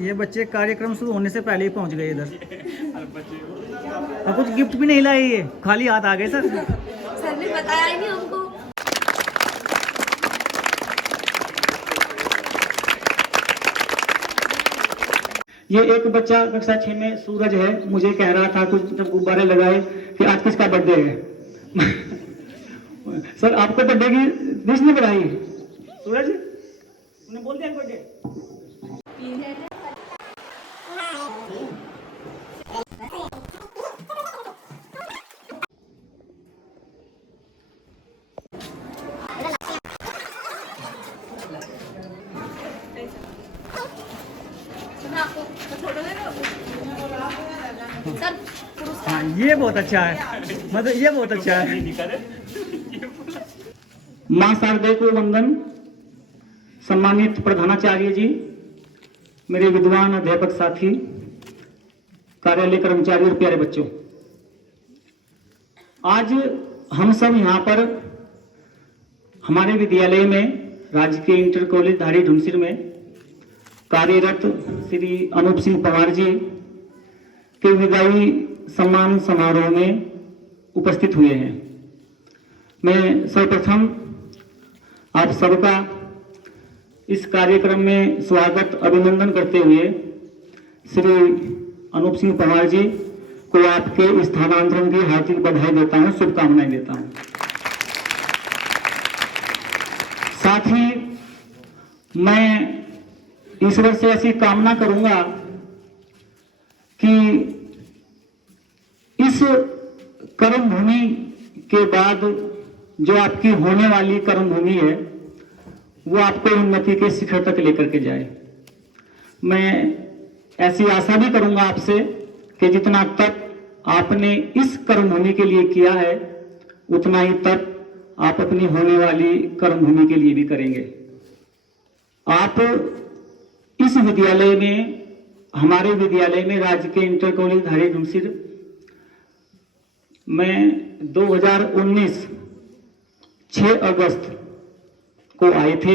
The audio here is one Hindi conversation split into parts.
ये बच्चे कार्यक्रम शुरू होने से पहले ही पहुंच गए इधर। और कुछ गिफ्ट भी नहीं लाए, ये खाली हाथ आ गए सर। सर ने बताया ही नहीं हमको। ये एक बच्चा कक्षा 6 में सूरज है, मुझे कह रहा था कुछ जब गुब्बारे लगाए कि आज किसका बर्थडे है। सर आपको बर्थडे की विश नहीं बनाई सूरज? उन्हें बोल दिया बर्थडे। सर हाँ ये बहुत अच्छा है, मतलब ये बहुत अच्छा है। मां शारदे को वंदन। सम्मानित प्रधानाचार्य जी, मेरे विद्वान अध्यापक साथी, कार्यालय कर्मचारी और प्यारे बच्चों, आज हम सब यहाँ पर हमारे विद्यालय में राजकीय इंटर कॉलेज धारी ढुंसिर में कार्यरत श्री अनूप सिंह पवार जी के विदाई सम्मान समारोह में उपस्थित हुए हैं। मैं सर्वप्रथम आप सबका इस कार्यक्रम में स्वागत अभिनंदन करते हुए श्री अनूप सिंह पवार जी को आपके स्थानांतरण की हार्दिक बधाई देता हूं, शुभकामनाएं देता हूं। साथ ही मैं ईश्वर से ऐसी कामना करूंगा कि इस कर्म भूमि के बाद जो आपकी होने वाली कर्म भूमि है वो आपको उन्नति के शिखर तक लेकर के जाए। मैं ऐसी आशा भी करूंगा आपसे कि जितना तप आपने इस कर्म भूमि के लिए किया है उतना ही तप आप अपनी होने वाली कर्म भूमि के लिए भी करेंगे। आप इस विद्यालय में, हमारे विद्यालय में राजकीय इंटर कॉलेज धारी ढुंसिर में 2019 6 अगस्त को आए थे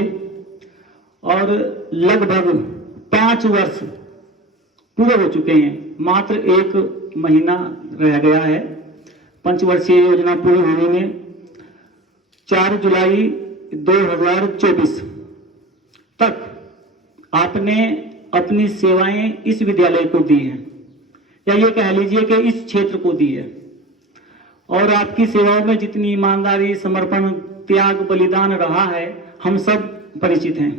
और लगभग 5 वर्ष पूरे हो चुके हैं। मात्र 1 महीना रह गया है पंचवर्षीय योजना पूरी होने में। 4 जुलाई 2024 तक आपने अपनी सेवाएं इस विद्यालय को दी हैं, या ये कह लीजिए कि इस क्षेत्र को दी है। और आपकी सेवाओं में जितनी ईमानदारी, समर्पण, त्याग, बलिदान रहा है, हम सब परिचित हैं,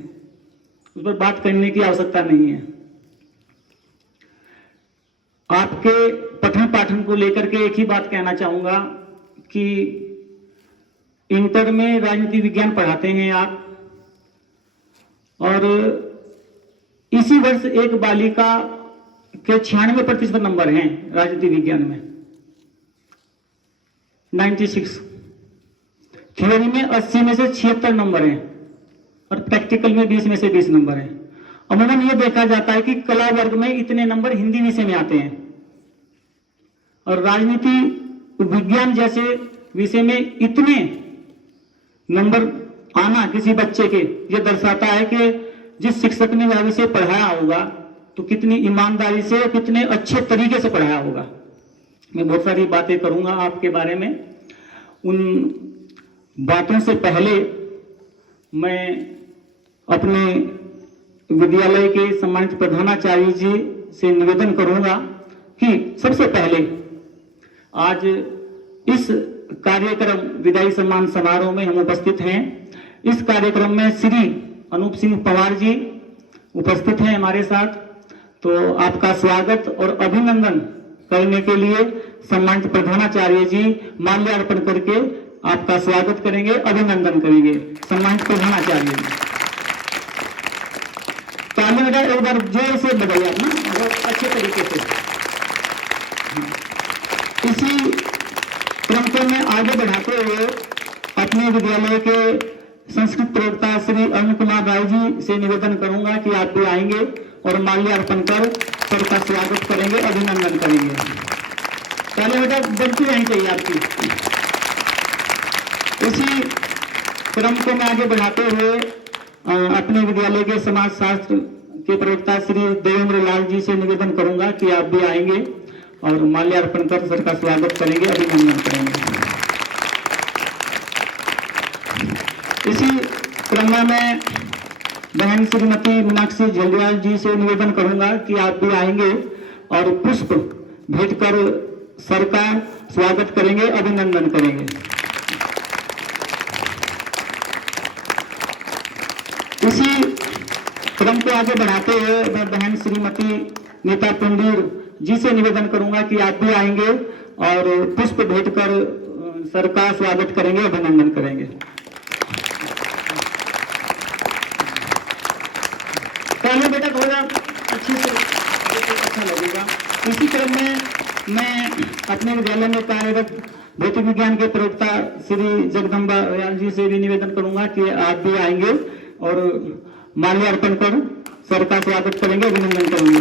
उस पर बात करने की आवश्यकता नहीं है। आपके पठन पाठन को लेकर के एक ही बात कहना चाहूंगा कि इंटर में राजनीति विज्ञान पढ़ाते हैं आप, और इसी वर्ष एक बालिका के 96% नंबर हैं राजनीति विज्ञान में, 96। थ्योरी में 80 में से 76 नंबर हैं और प्रैक्टिकल में 20 में से 20 नंबर हैं। अमूमन ये देखा जाता है कि कला वर्ग में इतने नंबर हिंदी विषय में आते हैं, और राजनीति विज्ञान जैसे विषय में इतने नंबर आना किसी बच्चे के, ये दर्शाता है कि जिस शिक्षक ने वह विषय पढ़ाया होगा तो कितनी ईमानदारी से, कितने अच्छे तरीके से पढ़ाया होगा। मैं बहुत सारी बातें करूंगा आपके बारे में। उन बातों से पहले मैं अपने विद्यालय के सम्मानित प्रधानाचार्य जी से निवेदन करूंगा कि सबसे पहले आज इस कार्यक्रम विदाई सम्मान समारोह में हम उपस्थित हैं। इस कार्यक्रम में श्री अनूप सिंह पवार जी उपस्थित हैं हमारे साथ, तो आपका स्वागत और अभिनंदन करने के लिए सम्मानित प्रधानाचार्य जी माल्यार्पण करके आपका स्वागत करेंगे, अभिनंदन करेंगे। सम्मानित प्रधानाचार्य जी, ताली बजा एक बार जोर से बजाइए आप ना, बहुत अच्छे तरीके से। इसी क्रम को मैं आगे बढ़ाते हुए अपने विद्यालय के संस्कृत प्रवक्ता श्री अरुण कुमार राय जी से निवेदन करूंगा कि आप भी आएंगे और माल्यार्पण कर सर का स्वागत करेंगे, अभिनंदन करेंगे। पहले बेटा बढ़ती रहनी चाहिए आपकी। इसी क्रम को मैं आगे बढ़ाते हुए अपने विद्यालय के समाज शास्त्र के प्रवक्ता श्री देवेंद्र लाल जी से निवेदन करूंगा कि आप भी आएंगे और माल्यार्पण कर सर का स्वागत करेंगे, अभिनंदन करेंगे। इसी क्रम में मैं बहन श्रीमती मीनाक्षी झलरियाल जी से निवेदन करूंगा कि आप भी आएंगे और पुष्प भेंट कर सर का स्वागत करेंगे, अभिनंदन करेंगे। इसी क्रम को आगे बढ़ाते हुए मैं बहन श्रीमती नीता पुंडीर जी से निवेदन करूंगा कि आप भी आएंगे और पुष्प भेंट कर सर का स्वागत करेंगे, अभिनंदन करेंगे। पहले बेटा थोड़ा अच्छे से अच्छा लगेगा। इसी क्रम में मैं अपने विद्यालय में कार्यरत भौतिक विज्ञान के प्रवक्ता श्री जगदम्बा रयाल जी से भी निवेदन करूंगा कि आप भी आएंगे और माल्यार्पण कर सर का स्वागत करेंगे, अभिनंदन करेंगे।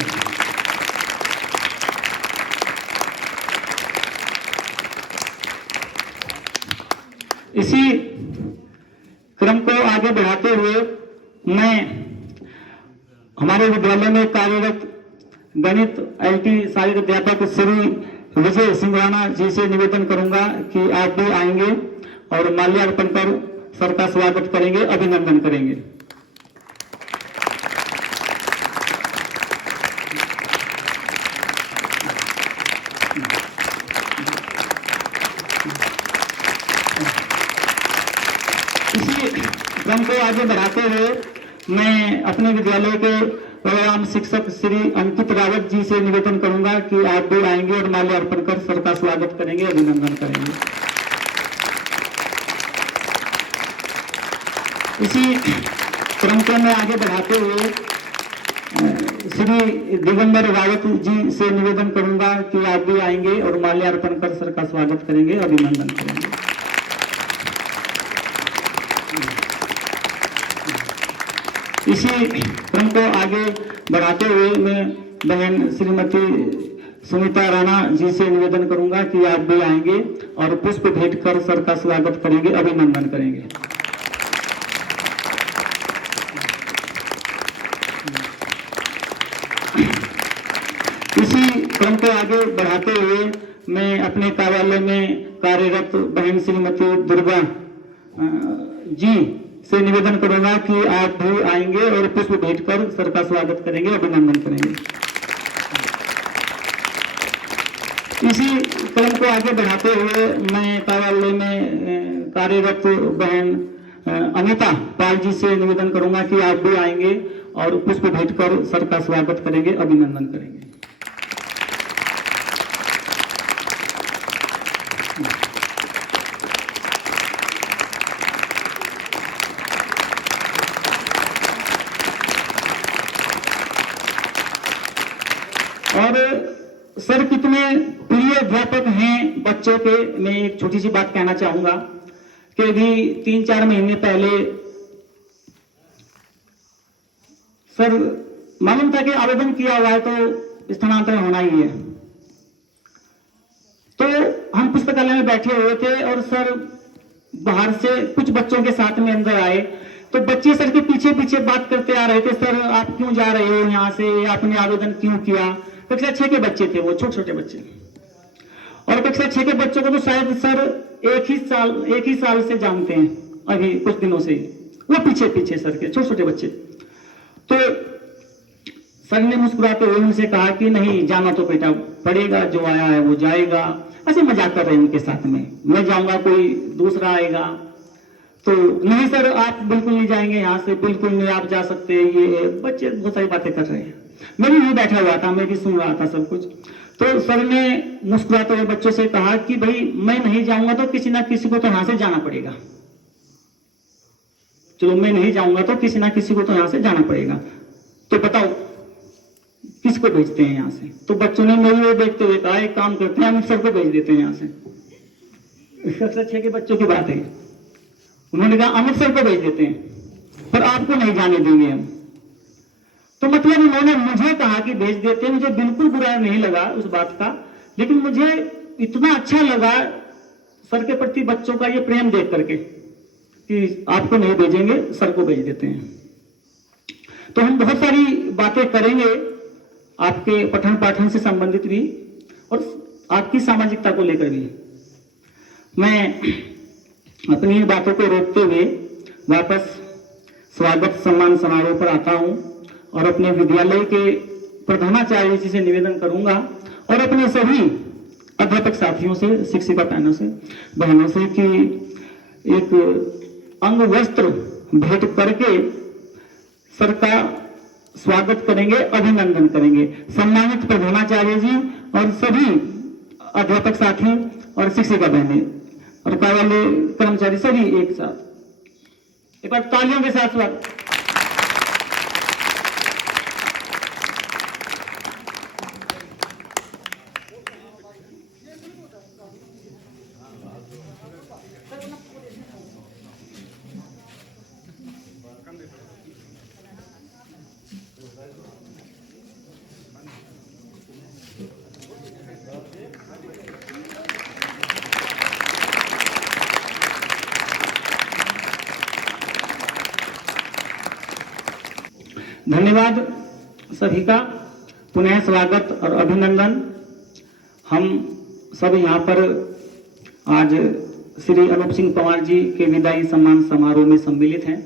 इसी क्रम को आगे बढ़ाते हुए मैं हमारे विद्यालय में कार्यरत गणित एलटी सहायक अध्यापक श्री विजय सिंह राणा जी से निवेदन करूंगा कि आप भी आएंगे और माल्यार्पण कर सर का स्वागत करेंगे, अभिनंदन करेंगे। इसी क्रम को आगे बढ़ाते हुए मैं अपने विद्यालय के प्रोग्राम शिक्षक श्री अंकित रावत जी से निवेदन करूंगा कि आप भी आएंगे और माल्यार्पण कर सर का स्वागत करेंगे, अभिनंदन करेंगे। इसी क्रम को मैं आगे बढ़ाते हुए श्री दिगंबर रावत जी से निवेदन करूंगा कि आप भी आएंगे और माल्यार्पण कर सर का स्वागत करेंगे, अभिनंदन करेंगे। इसी क्रम को आगे बढ़ाते हुए मैं बहन श्रीमती सुनीता राणा जी से निवेदन करूंगा कि आप भी आएंगे और पुष्प भेंट कर सर का स्वागत करेंगे, अभिनंदन करेंगे। इसी क्रम को आगे बढ़ाते हुए मैं अपने कार्यालय में कार्यरत बहन श्रीमती दुर्गा जी से निवेदन करूंगा कि आप भी आएंगे और पुष्प भेंट कर सर का स्वागत करेंगे, अभिनंदन करेंगे। इसी क्रम को आगे बढ़ाते हुए मैं कार्यालय में कार्यरत बहन अनिता पाल जी से निवेदन करूंगा कि आप भी आएंगे और पुष्प भेंट कर सर का स्वागत करेंगे, अभिनंदन करेंगे। और सर कितने प्रिय अध्यापक हैं बच्चों के, मैं एक छोटी सी बात कहना चाहूंगा कि अभी 3-4 महीने पहले सर मालूम था कि आवेदन किया हुआ है तो स्थानांतरण होना ही है। तो हम पुस्तकालय में बैठे हुए थे और सर बाहर से कुछ बच्चों के साथ में अंदर आए, तो बच्चे सर के पीछे पीछे बात करते आ रहे थे, सर आप क्यों जा रहे हो यहाँ से, आपने आवेदन क्यों किया। कक्षा 6 के बच्चे थे वो, छोटे छोटे बच्चे, और कक्षा 6 के बच्चों को तो शायद सर एक ही साल से जानते हैं, अभी कुछ दिनों से ही, वो पीछे पीछे सर के छोटे छोटे बच्चे। तो सर ने मुस्कुराते हुए उनसे कहा कि नहीं जाना तो बेटा पड़ेगा, जो आया है वो जाएगा। ऐसे मजाक कर रहे हैं उनके साथ में, मैं जाऊंगा कोई दूसरा आएगा। तो नहीं सर आप बिल्कुल नहीं जाएंगे यहाँ से, बिल्कुल नहीं आप जा सकते, ये बच्चे बहुत सारी बातें कर रहे हैं। मैं भी नहीं बैठा हुआ था, मैं भी सुन रहा था सब कुछ। तो सर ने मुस्कुराते हुए बच्चों से कहा कि भाई मैं नहीं जाऊंगा तो किसी ना किसी को तो यहाँ से जाना पड़ेगा, चलो मैं नहीं जाऊंगा तो किसी ना किसी को तो यहाँ से जाना पड़ेगा, तो बताओ किसको भेजते हैं यहाँ से। तो बच्चों ने मेरी ओर देखते हुए कहा एक काम करते हैं हम सर को भेज देते हैं यहाँ से। कक्षा 6 के बच्चों की बात है, उन्होंने कहा अमित सर को भेज देते हैं पर आपको नहीं जाने देंगे हम। तो मतलब उन्होंने मुझे कहा कि भेज देते हैं, मुझे बिल्कुल बुरा नहीं लगा उस बात का, लेकिन मुझे इतना अच्छा लगा सर के प्रति बच्चों का ये प्रेम देख करके कि आपको नहीं भेजेंगे सर को भेज देते हैं। तो हम बहुत सारी बातें करेंगे आपके पठन पाठन से संबंधित भी और आपकी सामाजिकता को लेकर भी। मैं अपनी बातों को रोकते हुए वापस स्वागत सम्मान समारोह पर आता हूं और अपने विद्यालय के प्रधानाचार्य जी से निवेदन करूंगा और अपने सभी अध्यापक साथियों से, शिक्षिका बहनों से कि एक अंग वस्त्र भेंट करके सर का स्वागत करेंगे, अभिनंदन करेंगे। सम्मानित प्रधानाचार्य जी और सभी अध्यापक साथी और शिक्षिका बहनें और कार्यालय कर्मचारी सभी एक साथ एक बार तालियों के साथ स्वागत। धन्यवाद सभी का, पुनः स्वागत और अभिनंदन। हम सब यहाँ पर आज श्री अनूप सिंह पंवार जी के विदाई सम्मान समारोह में सम्मिलित हैं।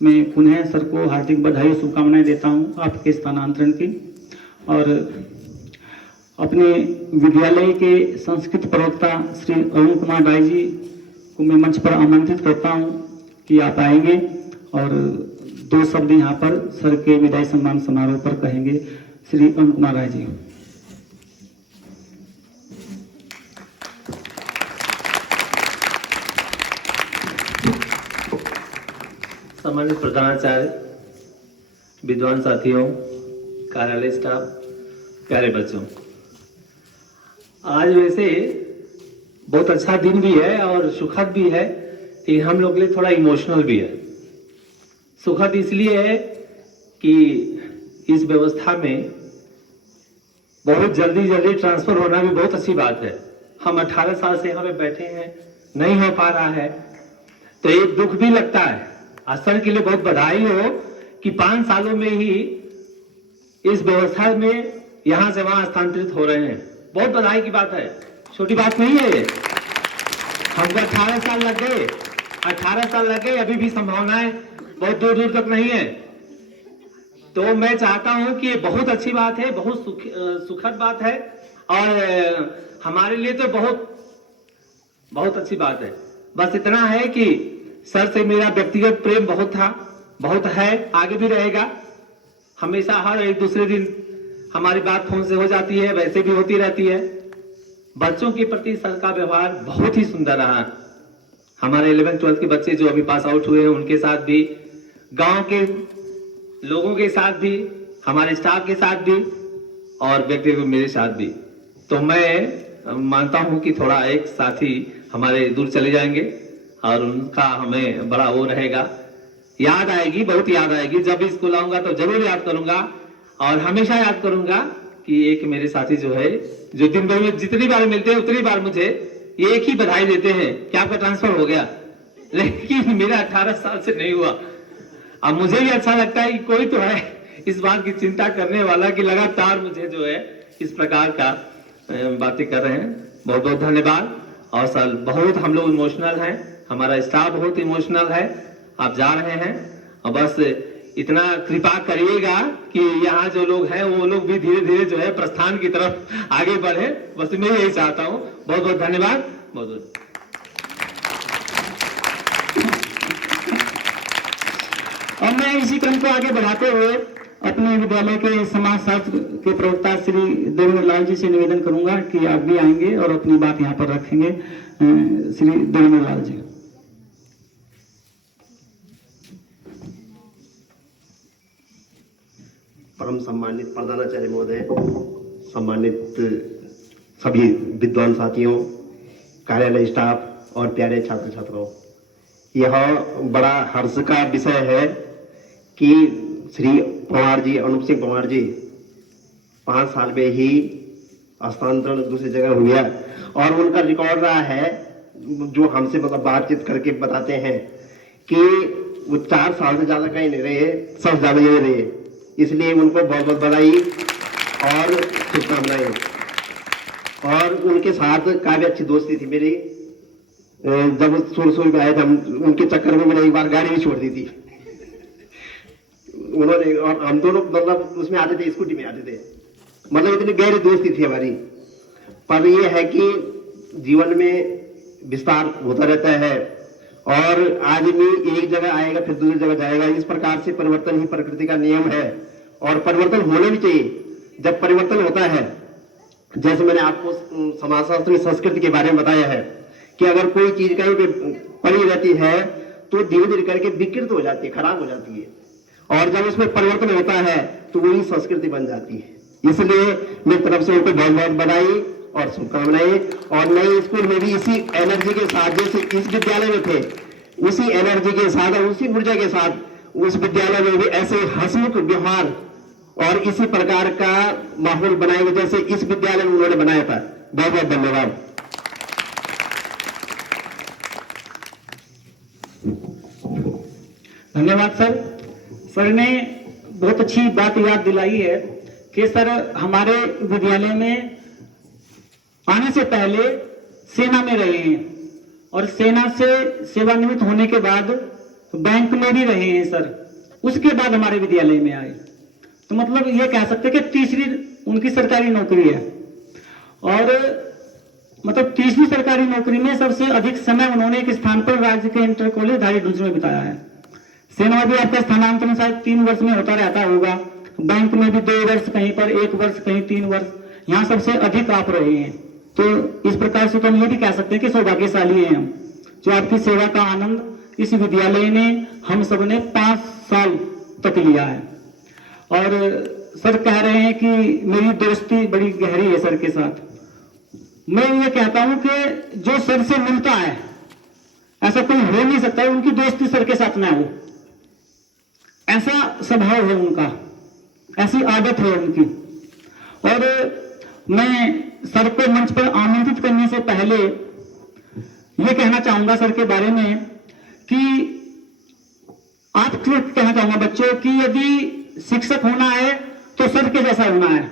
मैं पुनः सर को हार्दिक बधाई और शुभकामनाएं देता हूँ आपके स्थानांतरण की, और अपने विद्यालय के संस्कृत प्रवक्ता श्री अरुण कुमार राय जी को मैं मंच पर आमंत्रित करता हूँ कि आप आएंगे और 2 शब्द यहाँ पर सर के विदाई सम्मान समारोह पर कहेंगे। श्री अरुण कुमार राय जी। सम्मानित प्रधानाचार्य, विद्वान साथियों, कार्यालय स्टाफ, प्यारे बच्चों, आज वैसे बहुत अच्छा दिन भी है और सुखद भी है, लेकिन हम लोग के लिए थोड़ा इमोशनल भी है। सुखद इसलिए है कि इस व्यवस्था में बहुत जल्दी ट्रांसफर होना भी बहुत अच्छी बात है। हम 18 साल से यहाँ पे बैठे हैं, नहीं हो पा रहा है तो एक दुख भी लगता है। सर के लिए बहुत बधाई हो कि 5 सालों में ही इस व्यवस्था में यहाँ से वहां स्थानांतरित हो रहे हैं। बहुत बधाई की बात है, छोटी बात नहीं है ये। हमको 18 साल लग गए, 18 साल लग गए, अभी भी संभावनाएं बहुत दूर दूर तक नहीं है। तो मैं चाहता हूं कि ये बहुत अच्छी बात है, बहुत सुखद बात है और हमारे लिए तो बहुत अच्छी बात है। बस इतना है कि सर से मेरा व्यक्तिगत प्रेम बहुत था, बहुत है, आगे भी रहेगा। हमेशा हर एक दूसरे दिन हमारी बात फोन से हो जाती है, वैसे भी होती रहती है। बच्चों के प्रति सर का व्यवहार बहुत ही सुंदर रहा। हमारे 11th-12th के बच्चे जो अभी पास आउट हुए हैं उनके साथ भी, गांव के लोगों के साथ भी, हमारे स्टाफ के साथ भी और व्यक्तिगत मेरे साथ भी। तो मैं मानता हूं कि थोड़ा एक साथी हमारे दूर चले जाएंगे और उनका हमें बड़ा वो रहेगा, याद आएगी, बहुत याद आएगी। जब भी स्कूल आऊंगा तो जरूर याद करूंगा और हमेशा याद करूंगा कि एक मेरे साथी जो है, जो दिन भर में जितनी बार मिलते हैं उतनी बार मुझे एक ही बधाई देते हैं कि आपका ट्रांसफर हो गया, लेकिन मेरा 18 साल से नहीं हुआ। अब मुझे भी अच्छा लगता है कि कोई तो है इस बात की चिंता करने वाला कि लगातार मुझे जो है इस प्रकार का बातें कर रहे हैं। बहुत बहुत धन्यवाद। और सर बहुत हम लोग इमोशनल हैं, हमारा स्टाफ बहुत इमोशनल है। आप जा रहे हैं और बस इतना कृपा करिएगा कि यहाँ जो लोग हैं वो लोग भी धीरे धीरे जो है प्रस्थान की तरफ आगे बढ़े। बस मैं यही चाहता हूँ। बहुत बहुत धन्यवाद। बहुत बहुत और मैं इसी क्रम को आगे बढ़ाते हुए अपने विद्यालय के समाजशास्त्र के प्रवक्ता श्री देवेंद्र लाल जी से निवेदन करूंगा कि आप भी आएंगे और अपनी बात यहाँ पर रखेंगे। श्री देवेंद्र लाल जी। परम सम्मानित प्रधानाचार्य महोदय, सम्मानित सभी विद्वान साथियों, कार्यालय स्टाफ और प्यारे छात्र छात्राओं, यह बड़ा हर्ष का विषय है कि श्री पंवार जी, अनूप सिंह पंवार जी 5 साल में ही स्थानांतरण दूसरी जगह हुआ और उनका रिकॉर्ड रहा है जो हमसे मतलब बातचीत करके बताते हैं कि वो 4 साल से ज्यादा कहीं नहीं रहे, सबसे ज्यादा यही रहे, इसलिए उनको बहुत बहुत बधाई और शुभकामनाएं। और उनके साथ काफी अच्छी दोस्ती थी मेरी। जब शुरू में आए थे हम, उनके चक्कर में मैंने एक बार गाड़ी भी छोड़ दी थी उन्होंने, और हम दोनों मतलब उसमें आते थे, स्कूटी में आते थे, मतलब इतनी गहरी दोस्ती थी हमारी। पर ये है कि जीवन में विस्तार होता रहता है और आदमी एक जगह आएगा फिर दूसरी जगह जाएगा, इस प्रकार से परिवर्तन ही प्रकृति का नियम है और परिवर्तन होने भी चाहिए। जब परिवर्तन होता है, जैसे मैंने आपको समाजशास्त्र में संस्कृति के बारे में बताया है कि अगर कोई चीज कहीं पे पड़ी रहती है तो धीरे धीरे करके विकृत हो जाती है, खराब हो जाती है, और जब उसमें परिवर्तन होता है तो वही संस्कृति बन जाती है। इसलिए मेरी तरफ से उनको बहुत बहुत बधाई और शुभकामनाएं। और नए स्कूल में भी इसी एनर्जी के साथ, जैसे इस विद्यालय में थे, उसी एनर्जी के साथ और उसी ऊर्जा के साथ उस विद्यालय में भी ऐसे हंसमुख व्यवहार और इसी प्रकार का माहौल बनाएंगे जैसे इस विद्यालय में उन्होंने बनाया था। बहुत बहुत धन्यवाद। धन्यवाद सर। सर ने बहुत अच्छी बात याद दिलाई है कि सर हमारे विद्यालय में आने से पहले सेना में रहे हैं और सेना से सेवानिवृत्त होने के बाद बैंक में भी रहे हैं सर, उसके बाद हमारे विद्यालय में आए। तो मतलब ये कह सकते हैं कि तीसरी उनकी सरकारी नौकरी है और मतलब तीसरी सरकारी नौकरी में सबसे अधिक समय उन्होंने एक स्थान पर राज्य के इंटर कॉलेज धारीडुंज में बिताया है। सेना में भी आपका स्थानांतरण शायद 3 वर्ष में होता रहता होगा, बैंक में भी 2 वर्ष कहीं पर, 1 वर्ष कहीं 3 वर्ष, यहाँ सबसे अधिक आप रहे हैं। तो इस प्रकार से तो हम ये भी कह सकते हैं कि सौभाग्यशाली हैं हम, जो आपकी सेवा का आनंद इस विद्यालय ने हम सब ने 5 साल तक लिया है। और सर कह रहे हैं कि मेरी दोस्ती बड़ी गहरी है सर के साथ। मैं ये कहता हूं कि जो सर से मिलता है ऐसा कोई हो नहीं सकता है उनकी दोस्ती सर के साथ ना हो। ऐसा स्वभाव है उनका, ऐसी आदत है उनकी। और मैं सर को मंच पर आमंत्रित करने से पहले ये कहना चाहूंगा सर के बारे में कि आपको कहना चाहूंगा बच्चों कि यदि शिक्षक होना है तो सर के जैसा होना है,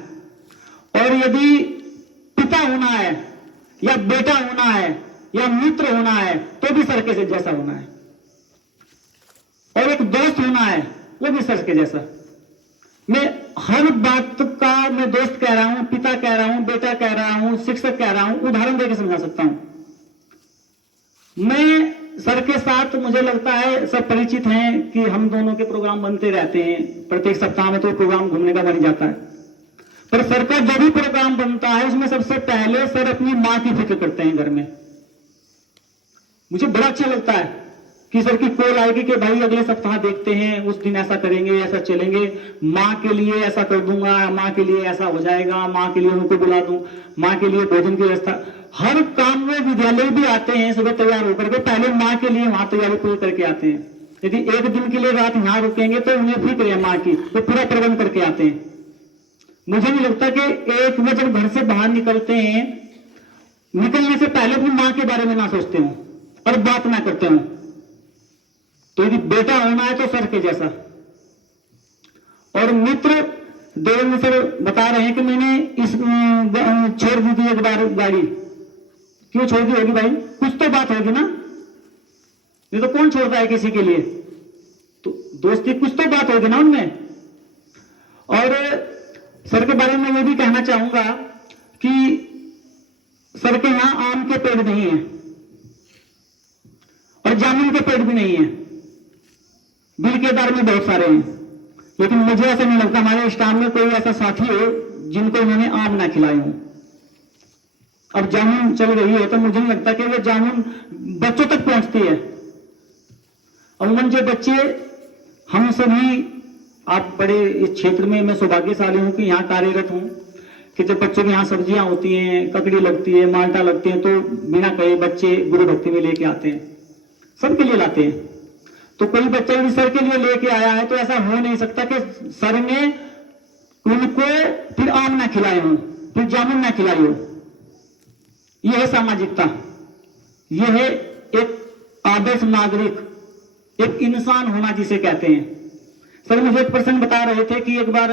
और यदि पिता होना है या बेटा होना है या मित्र होना है तो भी सर के जैसा होना है, और एक दोस्त होना है वो भी सर के जैसा। मैं हर बात का मैं दोस्त कह रहा हूं, पिता कह रहा हूं, बेटा कह रहा हूं, शिक्षक कह रहा हूं, उदाहरण देकर समझा सकता हूं। मैं सर के साथ मुझे लगता है सब परिचित हैं कि हम दोनों के प्रोग्राम बनते रहते हैं, प्रत्येक सप्ताह में तो प्रोग्राम घूमने का बन जाता है। पर सर का जो भी प्रोग्राम बनता है उसमें सबसे पहले सर अपनी माँ की फिक्र करते हैं घर में। मुझे बड़ा अच्छा लगता है कि सर की कॉल आएगी कि भाई अगले सप्ताह देखते हैं, उस दिन ऐसा करेंगे, ऐसा चलेंगे, माँ के लिए ऐसा कर दूंगा, माँ के लिए ऐसा हो जाएगा, माँ के लिए उनको बुला दूं, माँ के लिए भोजन की व्यवस्था। हर काम में विद्यालय भी आते हैं सुबह तैयार होकर के, पहले माँ के लिए वहां तैयारी पूरी करके आते हैं। यदि एक दिन के लिए रात यहाँ रुकेंगे तो उन्हें फिक्र है माँ की, वो पूरा प्रबंध करके आते हैं। मुझे नहीं लगता कि एक में जब घर से बाहर निकलते हैं, निकलने से पहले भी माँ के बारे में ना सोचते हो और बात ना करते हो। तो यदि बेटा होना है तो सर के जैसा। और मित्र देवेंद्र सर बता रहे हैं कि मैंने इस छोड़ दी थी एक बार गाड़ी। क्यों छोड़ दी होगी भाई? कुछ तो बात होगी ना, ये तो कौन छोड़ता है किसी के लिए, तो दोस्ती कुछ तो बात होगी ना उनमें। और सर के बारे में ये भी कहना चाहूंगा कि सर के यहां आम के पेड़ नहीं है और जामुन के पेड़ भी नहीं है, बिल के दार में बहुत सारे हैं, लेकिन मुझे ऐसा नहीं लगता हमारे स्टाफ में कोई ऐसा साथी हो जिनको उन्होंने आम ना खिलाए हो। अब जामुन चल रही है तो मुझे नहीं लगता कि वो जामुन बच्चों तक पहुंचती है। अमूमन जो बच्चे, हम सभी, आप बड़े इस क्षेत्र में, मैं सौभाग्यशाली हूं कि यहाँ कार्यरत हूं कि जब बच्चों के यहाँ सब्जियां होती हैं, ककड़ी लगती है, माल्टा लगती है, तो बिना कहे बच्चे गुरु भक्ति में लेके आते हैं, सबके लिए लाते हैं। तो कोई बच्चा यदि सर के लिए लेके आया है तो ऐसा हो नहीं सकता कि सर ने उनको फिर आम ना खिलाए हो, फिर जामुन ना खिलाई हो। यह है सामाजिकता, यह है एक आदर्श नागरिक, एक इंसान होना जिसे कहते हैं। सर मुझे एक प्रसंग बता रहे थे कि एक बार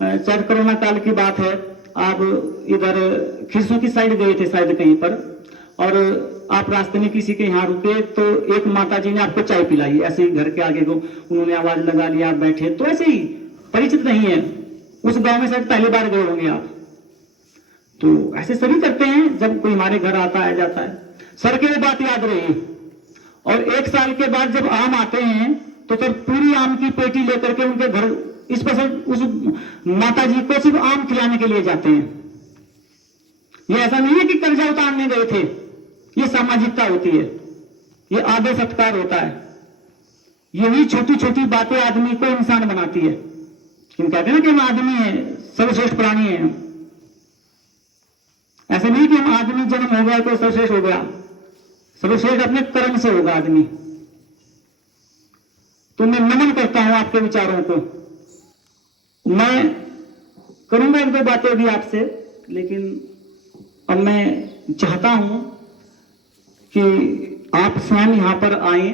शायद कोरोना काल की बात है, आप इधर खिरसू की साइड गए थे शायद कहीं पर, और आप रास्ते में किसी के यहाँ रुके तो एक माता जी ने आपको चाय पिलाई, ऐसे ही घर के आगे को उन्होंने आवाज लगा लिया, आप बैठे, तो ऐसे ही परिचित नहीं है, उस गांव में शायद पहली बार गए होंगे आप। तो ऐसे सभी करते हैं जब कोई हमारे घर आता है जाता है। सर की वो बात याद रही, और 1 साल के बाद जब आम आते हैं तो फिर पूरी आम की पेटी लेकर के उनके घर स्पेशल उस माता जी को सिर्फ आम खिलाने के लिए जाते हैं। ये ऐसा नहीं है कि कर्जा उतारने गए थे, ये सामाजिकता होती है, ये आदर सत्कार होता है। यही छोटी छोटी बातें आदमी को इंसान बनाती है। हम कहते हैं ना कि हम आदमी है, सर्वश्रेष्ठ प्राणी है। ऐसे नहीं कि हम आदमी जन्म हो गया तो सर्वश्रेष्ठ हो गया, सर्वश्रेष्ठ अपने कर्म से होगा आदमी। तो मैं नमन करता हूं आपके विचारों को। मैं करूंगा 1-2 बातें भी आपसे, लेकिन अब मैं चाहता हूं कि आप स्वयं यहां पर आए।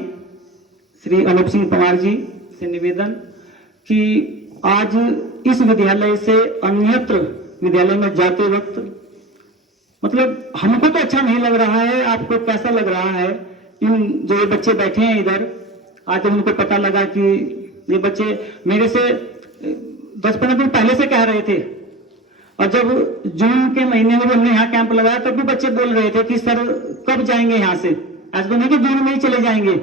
श्री अनूप सिंह पंवार जी से निवेदन कि आज इस विद्यालय से अन्यत्र विद्यालय में जाते वक्त, मतलब हमको तो अच्छा नहीं लग रहा है, आपको कैसा लग रहा है? इन जो बच्चे बैठे हैं इधर, आज जब उनको पता लगा कि ये बच्चे मेरे से 10-15 दिन पहले से कह रहे थे, और जब जून के महीने में हमने यहाँ कैंप लगाया तब भी बच्चे बोल रहे थे कि सर कब जाएंगे यहाँ से, ऐसा तो नहीं कि जून में ही चले जाएंगे।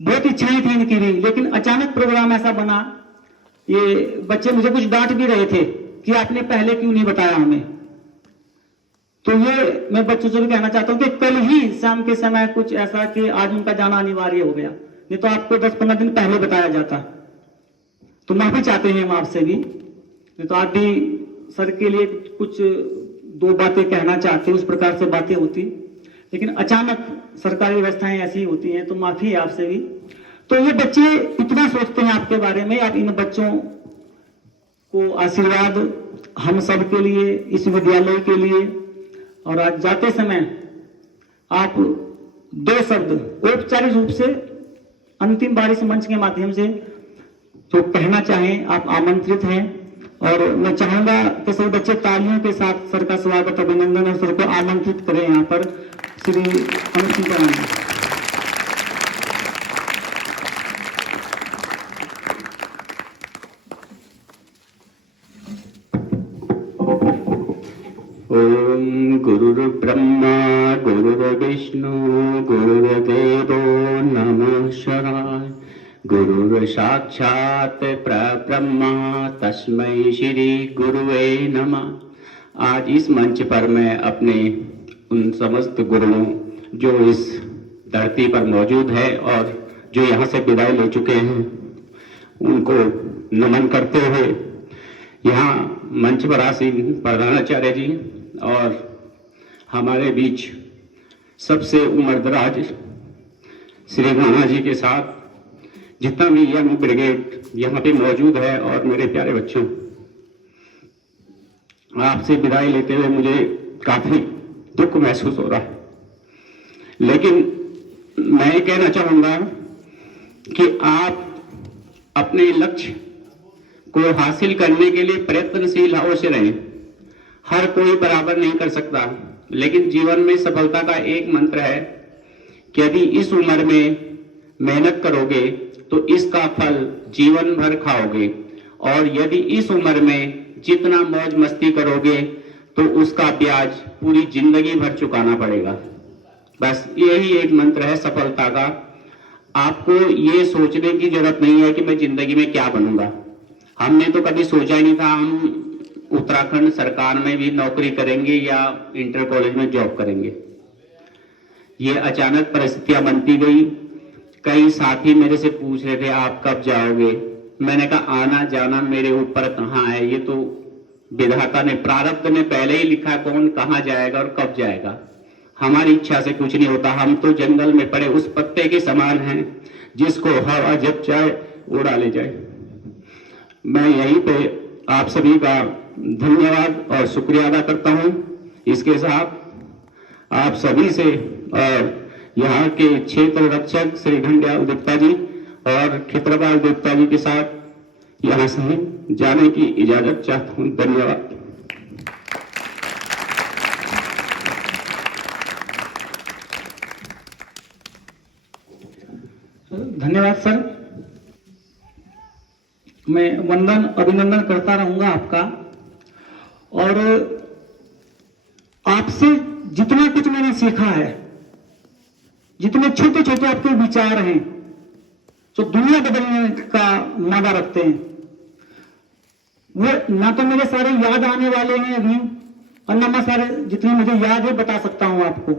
बहुत इच्छाएं थी इनकी भी, लेकिन अचानक प्रोग्राम ऐसा बना। ये बच्चे मुझे कुछ डांट भी रहे थे कि आपने पहले क्यों नहीं बताया हमें। तो ये मैं बच्चों से भी कहना चाहता हूँ कि कल ही शाम के समय कुछ ऐसा कि आज उनका जाना अनिवार्य हो गया, नहीं तो आपको 10-15 दिन पहले बताया जाता। तो माफी चाहते हैं हम आपसे भी, नहीं तो आप भी सर के लिए कुछ 2 बातें कहना चाहते, उस प्रकार से बातें होती, लेकिन अचानक सरकारी व्यवस्थाएं ऐसी होती हैं, तो माफी है आपसे भी। तो ये बच्चे इतना सोचते हैं आपके बारे में, आप इन बच्चों को आशीर्वाद हम सब के लिए, इस विद्यालय के लिए। और आज जाते समय आप 2 शब्द औपचारिक रूप से अंतिम बार इस मंच के माध्यम से जो कहना चाहें, आप आमंत्रित हैं। और मैं चाहूंगा कि सभी बच्चे तालियों के साथ सर का स्वागत, अभिनंदन, और सर को आमंत्रित करें यहाँ पर। श्री अनूप सिंह पंवार जी। ओम गुरुर्ब्रह्मा गुरुर्विष्णु गुरुर्देवो नमः शिवाय। गुरुर् साक्षात् परब्रह्मा तस्मै श्री गुरुवे नमः। आज इस मंच पर मैं अपने उन समस्त गुरुओं जो इस धरती पर मौजूद है और जो यहाँ से विदाई ले चुके हैं, उनको नमन करते हुए यहाँ मंच पर आसीन प्रधानाचार्य जी और हमारे बीच सबसे उम्रदराज श्री गाना जी के साथ जितना भी यंग ब्रिगेड यहाँ पे मौजूद है, और मेरे प्यारे बच्चों, आपसे विदाई लेते हुए मुझे काफी दुख महसूस हो रहा है। लेकिन मैं ये कहना चाहूंगा कि आप अपने लक्ष्य को हासिल करने के लिए प्रयत्नशील अवश्य रहें। हर कोई बराबर नहीं कर सकता, लेकिन जीवन में सफलता का एक मंत्र है कि यदि इस उम्र में मेहनत करोगे तो इसका फल जीवन भर खाओगे, और यदि इस उम्र में जितना मौज मस्ती करोगे तो उसका ब्याज पूरी जिंदगी भर चुकाना पड़ेगा। बस यही एक मंत्र है सफलता का। आपको ये सोचने की जरूरत नहीं है कि मैं जिंदगी में क्या बनूंगा। हमने तो कभी सोचा ही नहीं था हम उत्तराखंड सरकार में भी नौकरी करेंगे या इंटर कॉलेज में जॉब करेंगे। ये अचानक परिस्थितियां बनती गई। कई साथी मेरे से पूछ रहे थे आप कब जाओगे। मैंने कहा आना जाना मेरे ऊपर कहाँ है, ये तो विधाता ने, प्रारब्ध ने पहले ही लिखा कौन कहाँ जाएगा और कब जाएगा। हमारी इच्छा से कुछ नहीं होता। हम तो जंगल में पड़े उस पत्ते के समान हैं जिसको हवा जब चाहे उड़ा ले जाए। मैं यहीं पे आप सभी का धन्यवाद और शुक्रिया अदा करता हूं। इसके साथ आप सभी से और यहाँ के क्षेत्र रक्षक श्री ढंडियाल देवता जी और क्षेत्रपाल देवता जी के साथ यहाँ से जाने की इजाजत चाहता हूँ। धन्यवाद। धन्यवाद सर। मैं वंदन अभिनंदन करता रहूंगा आपका, और आपसे जितना कुछ मैंने सीखा है, जितने छोटे छोटे आपके विचार हैं जो दुनिया बदलने का मादा रखते हैं, वो ना तो मेरे सारे याद आने वाले हैं अभी, और ना मैं सारे जितने मुझे याद है बता सकता हूं आपको,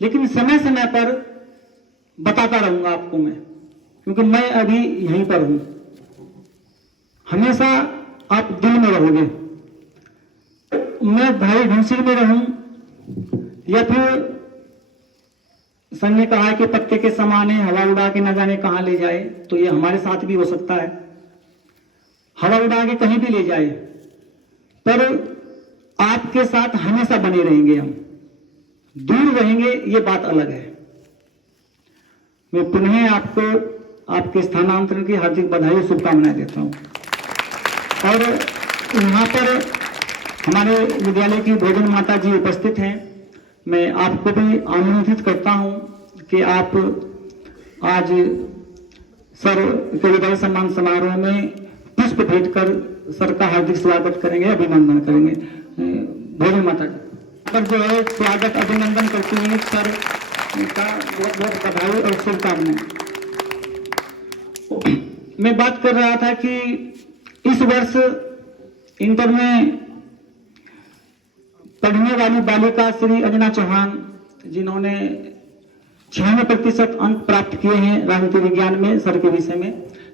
लेकिन समय समय पर बताता रहूंगा आपको मैं, क्योंकि मैं अभी यहीं पर हूं। हमेशा आप दिल में रहोगे। मैं भाई ढूंसिल में रहूं या फिर संघ ने कहा कि पत्ते के समान है, हवा उड़ा के न जाने कहां ले जाए, तो ये हमारे साथ भी हो सकता है। हवा उड़ा के कहीं भी ले जाए, पर आपके साथ हमेशा बने रहेंगे हम। दूर रहेंगे ये बात अलग है। मैं पुनः आपको आपके स्थानांतरण की हार्दिक बधाई और शुभकामनाएं देता हूं। और यहाँ पर हमारे विद्यालय की भोजन माता जी उपस्थित हैं। मैं आपको भी आमंत्रित करता हूं कि आप आज सर के विदाई सम्मान समारोह में पुष्प भेंट कर सर का हार्दिक स्वागत करेंगे, अभिनंदन करेंगे। भोजन माता जी पर जो है स्वागत अभिनंदन करते हैं सर का बहुत बहुत बधाई और शुभकामनाएं। मैं बात कर रहा था कि इस वर्ष इंटर में पढ़ने वाली बालिका श्री अंजना चौहान, जिन्होंने 96% अंक प्राप्त किए हैं राजनीति विज्ञान में सर के विषय में,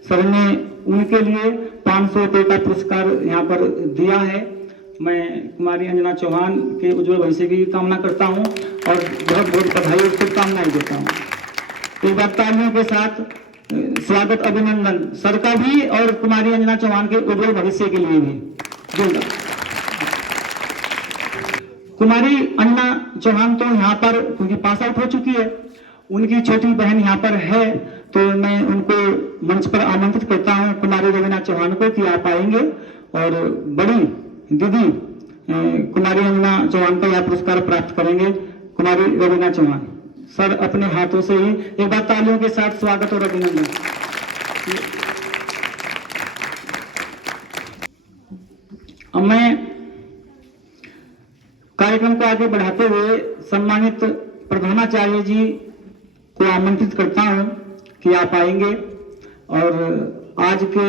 सर ने उनके लिए 500 रुपये का पुरस्कार यहाँ पर दिया है। मैं कुमारी अंजना चौहान के उज्जवल भविष्य की कामना करता हूँ और बहुत बहुत बधाई और शुभकामनाएं देता हूँ। एक बार तालियों के साथ स्वागत अभिनंदन सर का भी और कुमारी अंजना चौहान के उज्जवल भविष्य के लिए भी जोरदार। कुमारी अंजना चौहान तो यहाँ पर क्योंकि पास आउट हो चुकी है, उनकी छोटी बहन यहाँ पर है, तो मैं उनको मंच पर आमंत्रित करता हूँ कुमारी रवीना चौहान को कि आप आएंगे और बड़ी दीदी कुमारी अंजना चौहान का यह पुरस्कार प्राप्त करेंगे। कुमारी रवीना चौहान सर अपने हाथों से ही एक बार तालियों के साथ स्वागत और अभिनंदन। अब मैं कार्यक्रम को आगे बढ़ाते हुए सम्मानित प्रधानाचार्य जी को आमंत्रित करता हूं कि आप आएंगे और आज के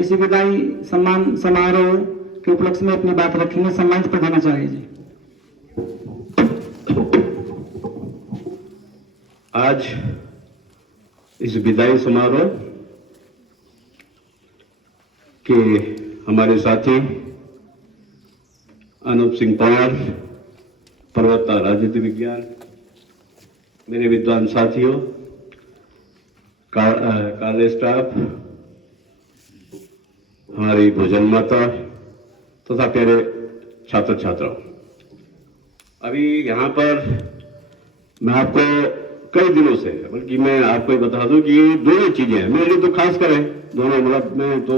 इस विदाई सम्मान समारोह के उपलक्ष्य में अपनी बात रखेंगे। सम्मानित प्रधानाचार्य जी। आज इस विदाई समारोह के हमारे साथी अनूप सिंह पंवार, प्रवक्ता राजनीति विज्ञान, मेरे विद्वान साथियों, कॉलेज स्टाफ, हमारी भोजन माता तथा प्यारे छात्र छात्राओं, अभी यहाँ पर मैं आपको कई दिनों से, बल्कि मैं आपको ये बता दूं कि ये दोनों चीजें हैं मेरे लिए तो खास कर है दोनों। मतलब मैं तो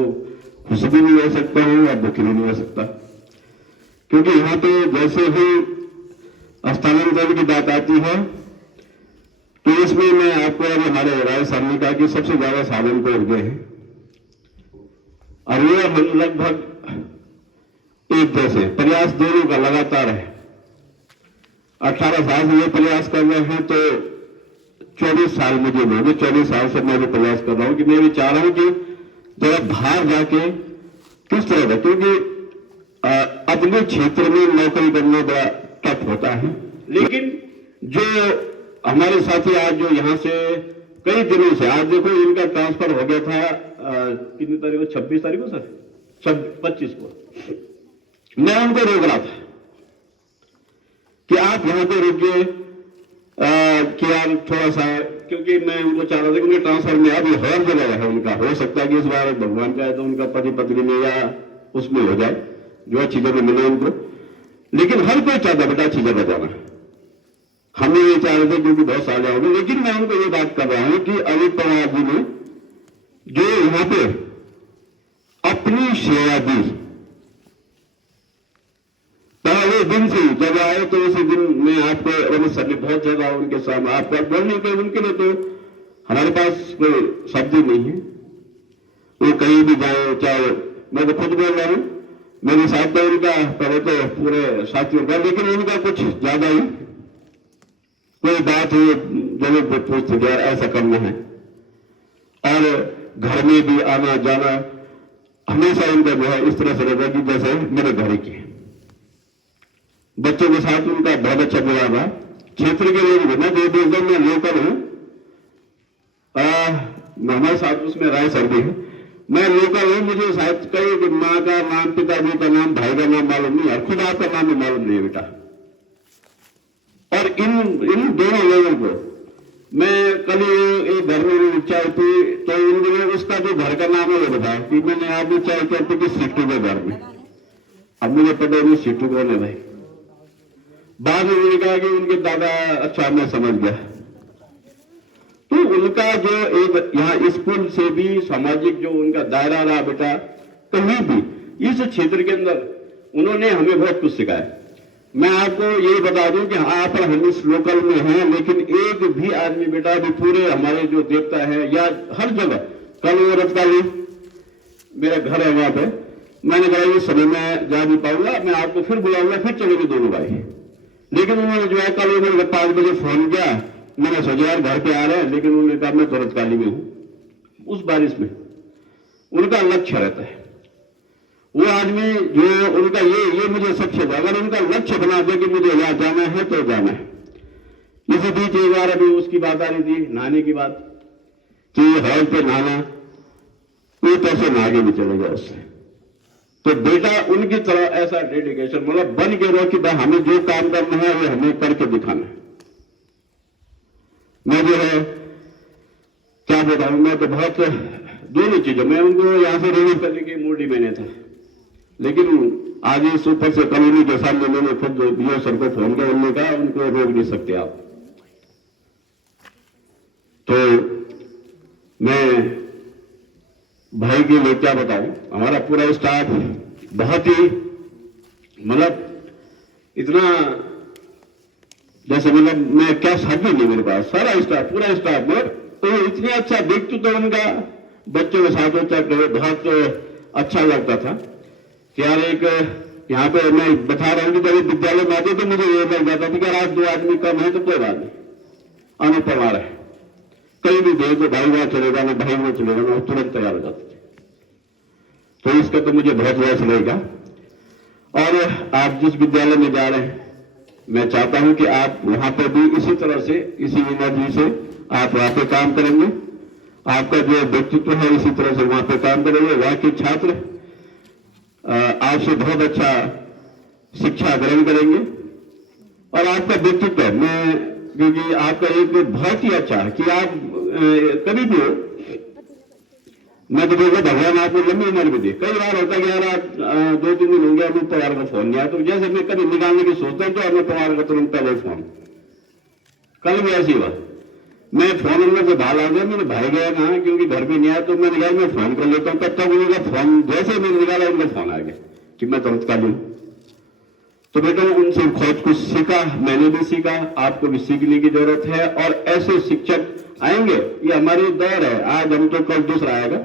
खुश भी नहीं रह सकता हूँ और दुखी भी नहीं रह सकता, क्योंकि यहाँ पे जैसे ही स्थानांतरण की बात आती है तो इसमें मैं आपको अभी हमारे राय साहब ने कहा कि सबसे ज्यादा साधन को उड़ गए हैं, और ये हम लगभग एक जैसे प्रयास दोनों का लगातार है। 18 साल से ये प्रयास कर रहे हैं तो 24 साल मुझे हो गए। 24 साल से मैं भी प्रयास कर रहा हूं कि मैं भी चाह रहा हूं कि जरा बाहर जाके किस तरह का, क्योंकि अपने क्षेत्र में नौकरी करना बड़ा टफ होता है, लेकिन जो हमारे साथी आज जो यहाँ से कई दिनों से, आज देखो इनका ट्रांसफर हो गया था कितनी तारीख को, 26 तारीख को सर, 25 को मैं उनको रोक रहा था कि आप यहाँ पे रुकिए कि आप थोड़ा सा, क्योंकि मैं उनको चाह रहा था कि उनके ट्रांसफर में अब हर जगह है उनका, हो सकता है कि इस बार भगवान चाहे तो उनका पति पत्नी में या उसमें हो जाए जो अच्छी जगह मिले उनको, लेकिन हर कोई चाहता बेटा अच्छी जगह जाना, हम ये चाह रहे थे क्योंकि बहुत साल हो गए, लेकिन मैं उनको ये बात कर रहा हूं कि अमित पवार जी ने जो यहां पे अपनी सेवा दी पहले दिन से, जब आए तो उसी दिन मैं आपको अमित सर ने बहुत ज्यादा उनके सामने आपका बोलने के उनके लिए तो हमारे पास कोई शब्द ही नहीं है। वो कहीं भी जाए, चाहे मैं तो खुद बोल रहा हूं, मेरे साथ तो उनका पहले तो पूरे साथियों का, लेकिन उनका कुछ ज्यादा ही कोई बात हो जरूर पूछते गया ऐसा करना है। और घर में भी आना जाना हमेशा उनका जो है इस तरह से रहेगा कि जैसे मेरे घर के बच्चों के साथ उनका बहुत अच्छा व्यवहार रहा। क्षेत्र के लोग मैं जो देशों में लोकल हूं, हमारे साथ उसमें राय सर भी है, मैं लोकल हूं, मुझे शायद कई माँ का नाम, पिताजी का नाम, भाई का नाम मालूम नहीं है, खुद आपका नाम भी मालूम नहीं है बेटा। और इन दोनों लोगों को मैं कल एक घर में चाय पी तो इन दिनों उसका जो घर का नाम है वो बताया कि मैंने आज भी चाय कहती कि सिट्टू के घर में। अब मुझे पता नहीं सिट्टू कौन है भाई। बाद में उन्होंने कहा कि उनके दादा, अच्छा मैं समझ गया। तो उनका जो एक यहाँ स्कूल से भी सामाजिक जो उनका दायरा रहा बेटा, कहीं भी इस क्षेत्र के अंदर उन्होंने हमें बहुत कुछ सिखाया। मैं आपको ये बता दूं कि आप हम इस लोकल में हैं, लेकिन एक भी आदमी बेटा भी पूरे हमारे जो देवता है या हर जगह, कल वो रतकाली मेरा घर है वहां पे, मैंने कहा इस समय में जा नहीं पाऊंगा, मैं आपको फिर बुलाऊंगा, फिर चलेंगे दोनों भाई। लेकिन उन्होंने जो है कल उन्होंने 5 बजे फोन किया, मैंने सोचा यार घर पे आ रहे हैं, लेकिन उन्होंने कहा मैं तो रतकाली में हूं। उस बारिश में उनका लक्ष्य रहता है। वो आदमी जो उनका ये मुझे सबसे, अगर उनका लक्ष्य बना दे कि मुझे यहाँ जाना है तो जाना है। इसी बीच एक बार अभी उसकी बात आ रही थी, नहाने की बात, कि हॉल पे नहाना, वो पैसे नहा के भी चले गया उससे। तो बेटा उनकी तरह ऐसा डेडिकेशन, मतलब बन के रहो कि हमें जो काम करना है वो हमें करके दिखाना है। मैं जो है क्या बताऊं, मैं तो बहुत दोनों चीजों में उनको यहां से रिलीव करने की मूड ही मैंने था, लेकिन आज इस ऊपर से कॉलोनी के सामने मैंने खुद बीओ सर को फोन किया, उन्होंने कहा उनको रोक नहीं सकते आप। तो मैं भाई के लिए क्या बताऊं, हमारा पूरा स्टाफ बहुत ही, मतलब इतना जैसे, मतलब मैं क्या शब्द नहीं मेरे पास, सारा स्टाफ, पूरा स्टाफ, मतलब तो इतनी अच्छा व्यक्तित्व उनका, बच्चों के साथ होता बहुत अच्छा लगता था कि यार एक यहाँ पे मैं बता रहा हूँ कि जब विद्यालय में आते तो मुझे ये लग जाता था कि आज 2 आदमी कम है तो कोई बात नहीं, अमित पवार है, कहीं भी दे तो भाई वहां चले जाना, भाई वहां चले जाना, वो तुरंत तैयार हो जाते थे। तो इसका तो मुझे बहुत यश रहेगा। और आप जिस विद्यालय में जा रहे हैं, मैं चाहता हूं कि आप वहां पर भी इसी तरह से, इसी एनर्जी से आप वहां पे काम करेंगे। आपका जो व्यक्तित्व है इसी तरह से वहां पे काम करेंगे। वहां के छात्र आपसे बहुत अच्छा शिक्षा ग्रहण करेंगे। और आपका व्यक्तित्व, मैं क्योंकि आपका एक बहुत ही अच्छा है कि आप कभी भी हो, मैं तो देखो भगवान आपको लंबी उम्र भी दे। कई बार होता है यार आप 2-3 दिन हो गया अमित पवार का फोन नहीं आया, तो जैसे मैं कभी निकालने की सोचता हूँ तो अमित पवार का तुरंत पहले फोन। कल भी ऐसी हुआ, मैं फोन नंबर से बाहर आ गया, मेरे भाई गया कहा क्योंकि घर भी नहीं आया, तो मैंने कहा मैं फोन कर लेता हूँ। तब तक उनका फोन, जैसे मैंने निकाला उनका फोन आ गया कि मैं तुरंत काली हूँ। तो बेटा उनसे बहुत कुछ सीखा, मैंने भी सीखा, आपको भी सीखने की जरूरत है। और ऐसे शिक्षक आएंगे, ये हमारी दौर है, आज हम तो कल दूसरा आएगा,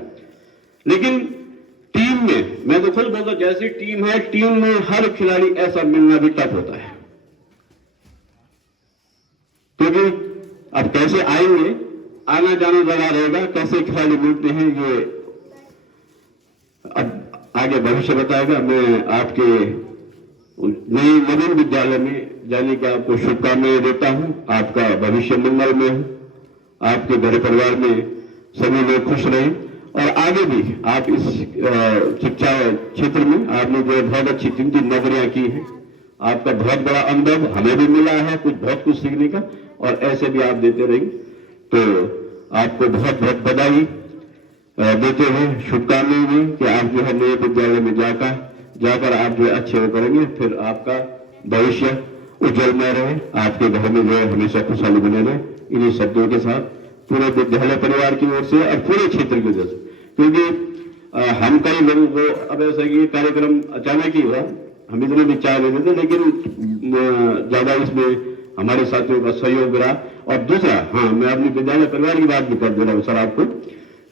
लेकिन टीम में, मैं तो खुद बोलता जैसी टीम है, टीम में हर खिलाड़ी ऐसा मिलना भी टफ होता है। क्योंकि अब कैसे आएंगे, आना जाना लगा रहेगा, कैसे खिलाड़ी मिलते हैं ये अब आगे भविष्य बताएगा। मैं आपके नई नवीन विद्यालय में जाने की आपको शुभकामनाएं देता हूं। आपका भविष्य मंगल में हो, आपके घर परिवार में सभी लोग खुश रहें, और आगे भी आप इस शिक्षा क्षेत्र में आपने जो बहुत अच्छी 3 नौकरियां की हैं, आपका बहुत बड़ा अनुभव हमें भी मिला है, बहुत कुछ सीखने का, और ऐसे भी आप देते रहेंगे। तो आपको बहुत बहुत बधाई देते हुए शुभकामनाएं दी कि आप जो है नए विद्यालय में जाकर आप जो है अच्छे हो करेंगे, फिर आपका भविष्य उज्जवलमय रहे, आपके घर में जो है हमेशा खुशहाली बने रहे। इन्हीं शब्दों के साथ पूरे विद्यालय परिवार की ओर से और पूरे क्षेत्र की ओर से, क्योंकि हम कई लोगों को अब ऐसा कि कार्यक्रम अचानक ही हुआ, हम इतने भी चाह रहे थे, लेकिन ज्यादा इसमें हमारे साथियों का सहयोग रहा। और दूसरा, हाँ, मैं अपने विद्यालय परिवार की बात भी कर दे रहा हूँ सर आपको,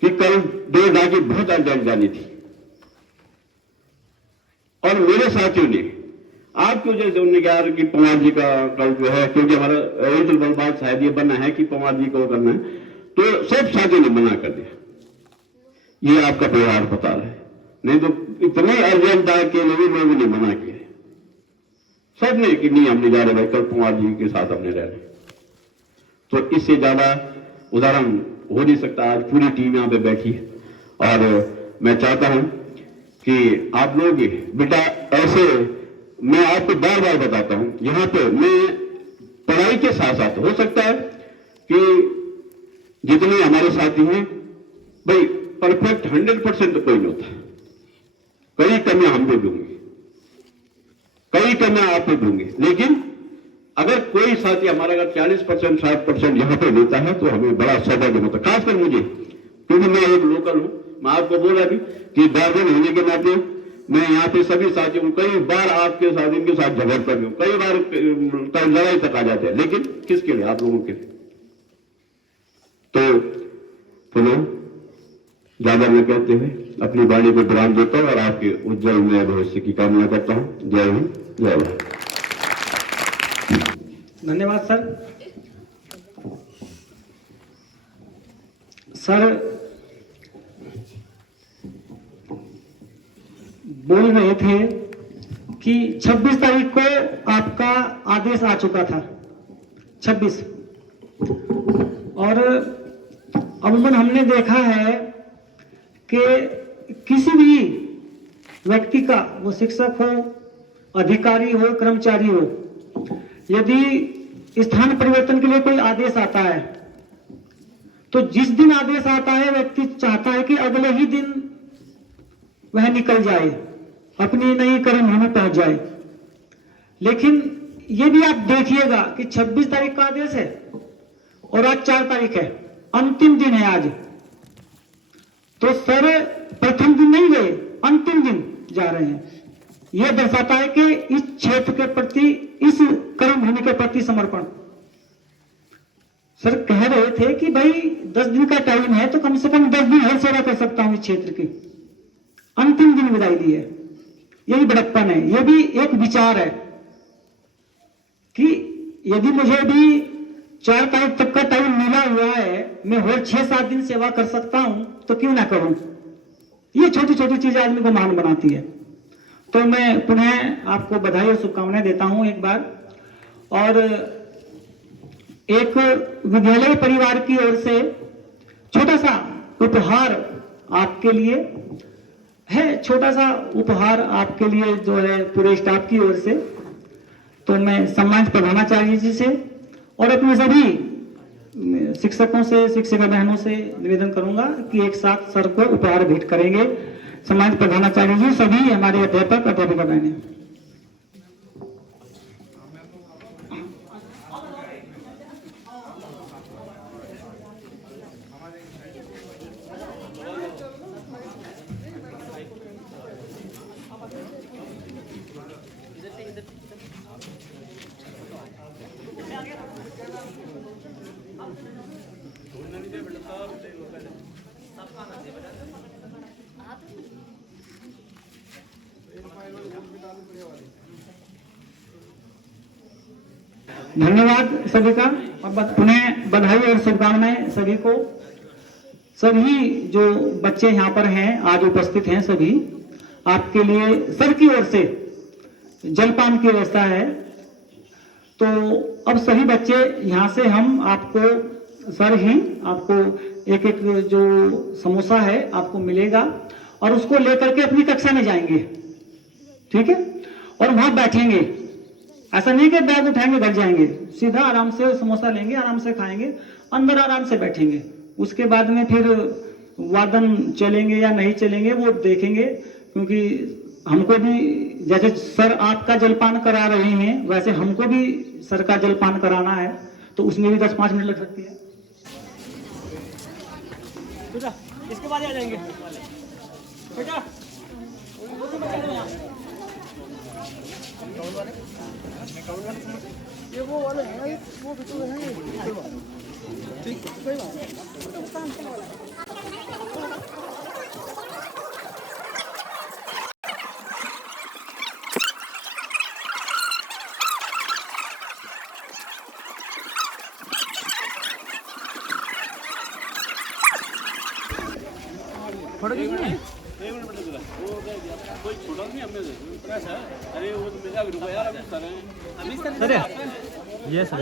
कि कल देर रात की बहुत अर्जेंट जानी थी और मेरे साथियों ने आपकी वजह से उन्होंने कहा कि पवार जी का कल जो है, क्योंकि हमारा एयरटेल बलबाग शायद ये बनना है कि पवार जी को करना है, तो सब साथियों ने मना कर दिया। ये आपका व्यवहार बता रहा है, नहीं तो इतने अर्जेंट था कि लोगों ने मना किया, सब ने कि नहीं हम नहीं जा रहे भाई, कल पवार जी के साथ हमने रह रहे। तो इससे ज्यादा उदाहरण हो नहीं सकता। आज पूरी टीम यहां पे बैठी है और मैं चाहता हूं कि आप लोग बेटा ऐसे, मैं आपको बार बार बताता हूं, यहां पे मैं पढ़ाई के साथ साथ हो सकता है कि जितने हमारे साथी हैं भाई परफेक्ट 100% तो कोई नहीं होता, कई कमियां हम पे भी होंगी, कई कमियां आप पे भी होंगी, लेकिन अगर कोई साथी हमारा अगर 40% 60% यहां पे लेता है तो हमें बड़ा सौभाग्य होता है, खासकर मुझे, क्योंकि मैं एक लोकल हूं। मैं आपको बोला भी कि गार्जियन होने के नाते मैं यहाँ पे सभी साथियों को कई बार आपके साथ इनके साथ झगड़ता भी हूं, कई बार लड़ाई तक आ जाते हैं, लेकिन किसके लिए? आप लोगों के लिए। तो बोलो ज्यादा मैं कहते हुए अपनी वाणी को विराम देता हूं और आपके उज्जवल नए भविष्य की कामना करता हूं। जय हिंद, जय भारत। धन्यवाद सर। सर बोल रहे थे कि 26 तारीख को आपका आदेश आ चुका था, 26, और अमूमन हमने देखा है कि किसी भी व्यक्ति का, वो शिक्षक हो, अधिकारी हो, कर्मचारी हो, यदि स्थान परिवर्तन के लिए कोई आदेश आता है तो जिस दिन आदेश आता है व्यक्ति चाहता है कि अगले ही दिन वह निकल जाए, अपनी नई कर्मभूमि में पहुंच जाए। लेकिन ये भी आप देखिएगा कि 26 तारीख का आदेश है और आज 4 तारीख है, अंतिम दिन है आज। तो सर प्रथम दिन नहीं गए, अंतिम दिन जा रहे हैं। यह दर्शाता है कि इस क्षेत्र के प्रति, इस कर्मभूमि के प्रति समर्पण। सर कह रहे थे कि भाई 10 दिन का टाइम है तो कम से कम 10 दिन और सेवा कर सकता हूं इस क्षेत्र की, अंतिम दिन विदाई दी है। यही बड़प्पन है, यह भी एक विचार है कि यदि मुझे भी 4 तारीख तक का टाइम मिला हुआ है, मैं और 6-7 दिन सेवा कर सकता हूं तो क्यों ना करूं। ये छोटी छोटी चीजें आदमी को महान बनाती है। तो मैं पुनः आपको बधाई और शुभकामनाएं देता हूं एक बार। और एक विद्यालय परिवार की ओर से छोटा सा उपहार आपके लिए है, छोटा सा उपहार आपके लिए जो है पूरे स्टाफ की ओर से। तो मैं सम्मानित प्रधानाचार्य जी से और अपने सभी शिक्षकों से, शिक्षिका बहनों से निवेदन करूंगा कि एक साथ सर को उपहार भेंट करेंगे। सम्मानित प्रधानाचार्य जी, सभी हमारे अध्यापक अध्यापिका बहनें। धन्यवाद सभी का, और पुनः बधाई और शुभकामनाएं सभी को। सभी जो बच्चे यहाँ पर हैं, आज उपस्थित हैं, सभी आपके लिए सर की ओर से जलपान की व्यवस्था है। तो अब सभी बच्चे यहाँ से हम आपको, सर ही आपको एक एक जो समोसा है आपको मिलेगा और उसको लेकर के अपनी कक्षा में जाएंगे, ठीक है, और वहां बैठेंगे। ऐसा नहीं कि बैग उठाएंगे घर जाएंगे, सीधा आराम से समोसा लेंगे, आराम से खाएंगे, अंदर आराम से बैठेंगे। उसके बाद में फिर वादन चलेंगे या नहीं चलेंगे वो देखेंगे, क्योंकि हमको भी जैसे सर आपका जलपान करा रहे हैं वैसे हमको भी सर का जलपान कराना है, तो उसमें भी 10-5 मिनट लग सकती है। बेटा इसके बाद आ जाएंगे बेटा। ये वो वाले हैं, वो भी तो हैं। ठीक कोई बात नहीं। फोटो खींचनी है? सर ये सर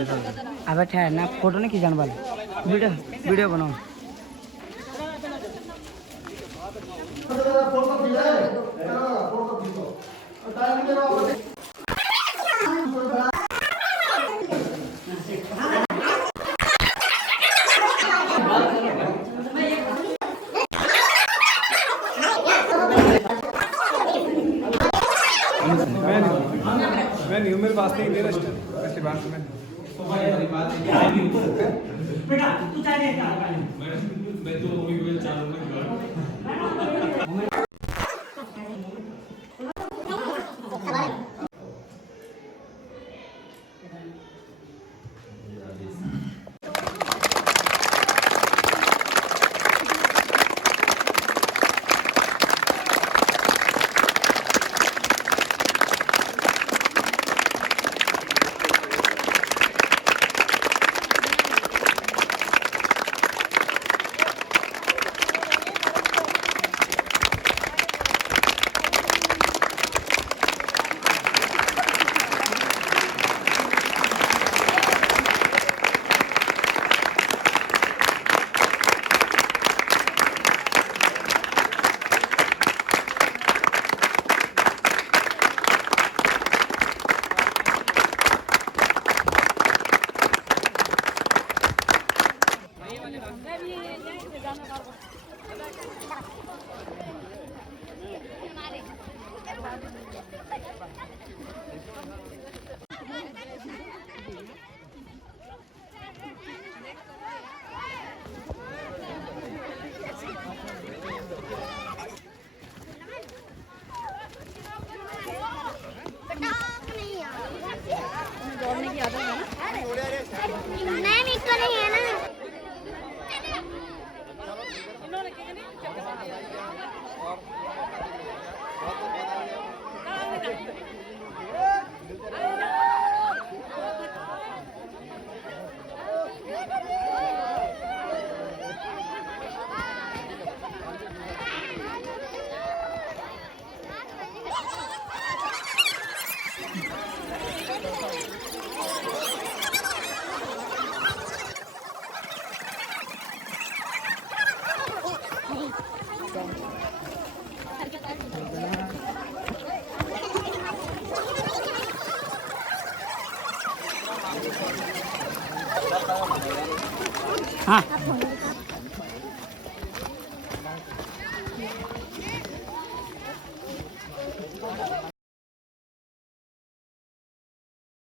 अबे ठहरना, फोटो नहीं खींचने वाले, वीडियो बनाओ। मैं नहीं हूँ, मेरे पास नहीं मेरा इसके बाद में बेटा तू चाहिए क्या? मैं तो चालू दौड़ने की आदत है ना? नहीं तो नहीं है ना। हाँ